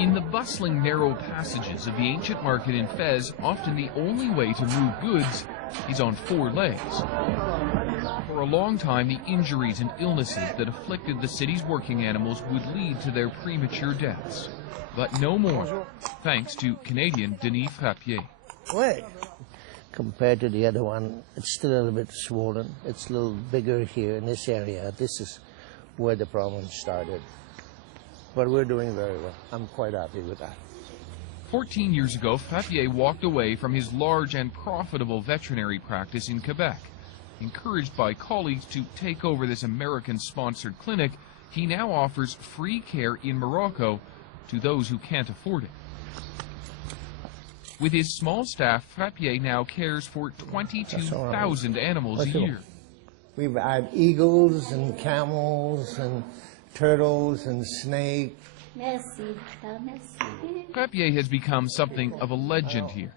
In the bustling, narrow passages of the ancient market in Fez, often the only way to move goods is on four legs. For a long time, the injuries and illnesses that afflicted the city's working animals would lead to their premature deaths. But no more, thanks to Canadian Denis Frappier. Compared to the other one, it's still a little bit swollen. It's a little bigger here in this area. This is where the problem started. But we're doing very well. I'm quite happy with that. 14 years ago, Frappier walked away from his large and profitable veterinary practice in Quebec. Encouraged by colleagues to take over this American-sponsored clinic, he now offers free care in Morocco to those who can't afford it. With his small staff, Frappier now cares for 22,000 animals a year. We've had eagles and camels and turtles and snakes. Frappier has become something of a legend here.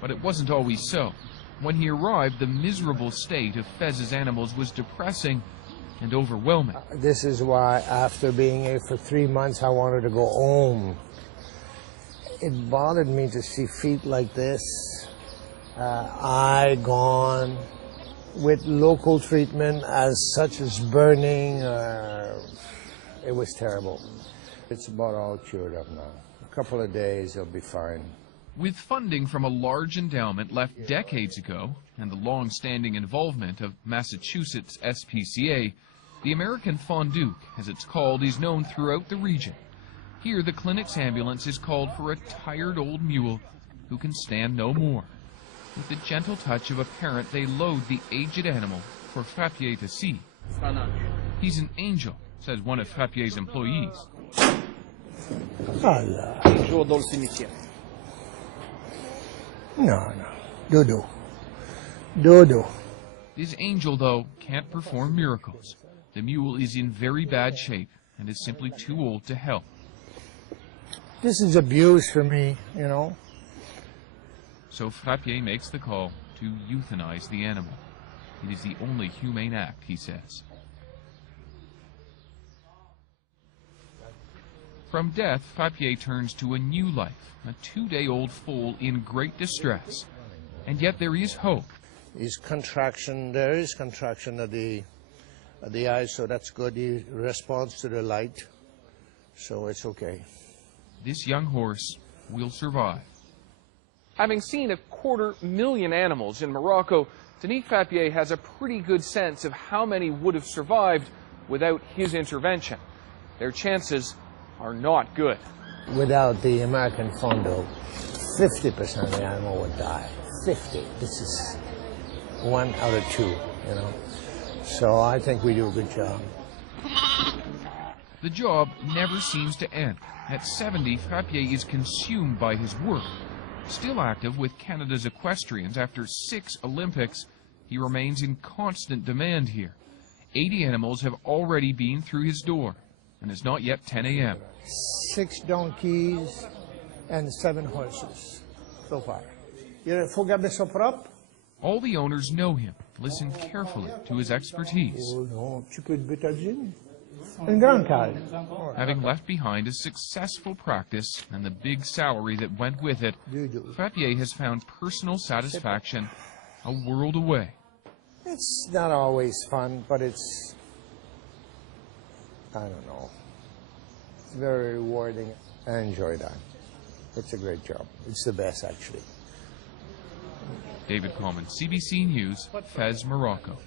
But it wasn't always so. When he arrived, the miserable state of Fez's animals was depressing and overwhelming. This is why, after being here for 3 months, I wanted to go home. It bothered me to see feet like this, eye gone, with local treatment as such as burning. It was terrible. It's about all cured up now. A couple of days, it'll be fine. With funding from a large endowment left decades ago and the long-standing involvement of Massachusetts SPCA, the American fondouk, as it's called, is known throughout the region. Here, the clinic's ambulance is called for a tired old mule who can stand no more. With the gentle touch of a parent, they load the aged animal for Frappier to see. He's an angel, says one of Frappier's employees. No. Dodo. Dodo. This angel, though, can't perform miracles. The mule is in very bad shape and is simply too old to help. This is abuse for me, you know. So Frappier makes the call to euthanize the animal. It is the only humane act, he says. From death, Frappier turns to a new life, a 2-day-old foal in great distress. And yet there is hope. There is contraction of the eyes, so that's good. He responds to the light, so it's okay. This young horse will survive. Having seen 250,000 animals in Morocco, Denis Frappier has a pretty good sense of how many would have survived without his intervention. Their chances are not good. Without the American fondouk, 50% of the animal would die. 50. This is 1 out of 2, you know. So I think we do a good job. The job never seems to end. At 70, Frappier is consumed by his work. Still active with Canada's equestrians after 6 Olympics, he remains in constant demand here. 80 animals have already been through his door, and it's not yet 10 a.m. 6 donkeys and 7 horses so far. Il faut garder ça propre. All the owners know him, listen carefully to his expertise. Having left behind a successful practice and the big salary that went with it, Frappier has found personal satisfaction a world away. It's not always fun, but it's, I don't know, it's very rewarding. I enjoy that. It's a great job. It's the best, actually. David Coleman, CBC News, Fez, Morocco.